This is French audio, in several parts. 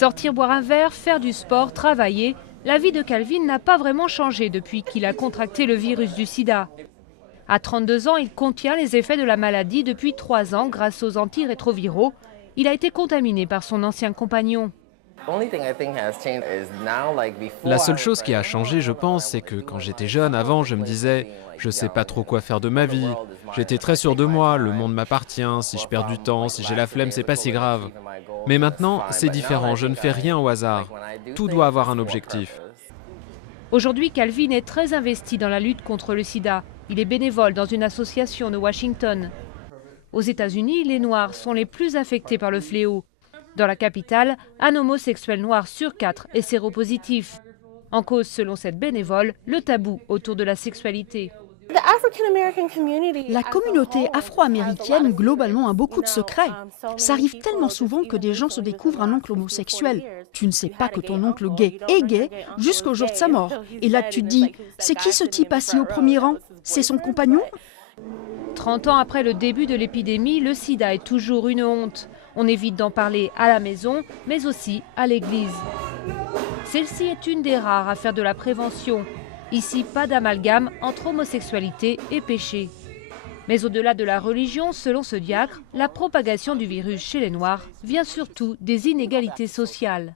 Sortir boire un verre, faire du sport, travailler, la vie de Calvin n'a pas vraiment changé depuis qu'il a contracté le virus du sida. À 32 ans, il contient les effets de la maladie depuis 3 ans grâce aux antirétroviraux. Il a été contaminé par son ancien compagnon. La seule chose qui a changé, je pense, c'est que quand j'étais jeune, avant, je me disais « je sais pas trop quoi faire de ma vie ». J'étais très sûr de moi, le monde m'appartient, si je perds du temps, si j'ai la flemme, c'est pas si grave. Mais maintenant, c'est différent, je ne fais rien au hasard. Tout doit avoir un objectif. Aujourd'hui, Calvin est très investi dans la lutte contre le sida. Il est bénévole dans une association de Washington. Aux États-Unis, les Noirs sont les plus affectés par le fléau. Dans la capitale, un homosexuel noir sur 4 est séropositif. En cause, selon cette bénévole, le tabou autour de la sexualité. La communauté afro-américaine, globalement, a beaucoup de secrets. Ça arrive tellement souvent que des gens se découvrent un oncle homosexuel. Tu ne sais pas que ton oncle gay est gay jusqu'au jour de sa mort. Et là, tu te dis, c'est qui ce type assis au premier rang? C'est son compagnon? 30 ans après le début de l'épidémie, le sida est toujours une honte. On évite d'en parler à la maison, mais aussi à l'église. Celle-ci est une des rares à faire de la prévention. Ici, pas d'amalgame entre homosexualité et péché. Mais au-delà de la religion, selon ce diacre, la propagation du virus chez les Noirs vient surtout des inégalités sociales.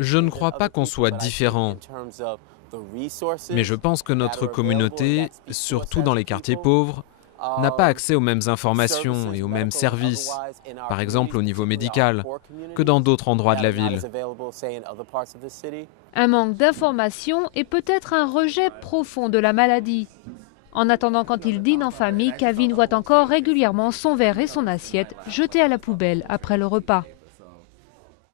Je ne crois pas qu'on soit différent, mais je pense que notre communauté, surtout dans les quartiers pauvres, n'a pas accès aux mêmes informations et aux mêmes services, par exemple au niveau médical, que dans d'autres endroits de la ville. Un manque d'information et peut-être un rejet profond de la maladie. En attendant, quand il dîne en famille, Calvin voit encore régulièrement son verre et son assiette jetés à la poubelle après le repas.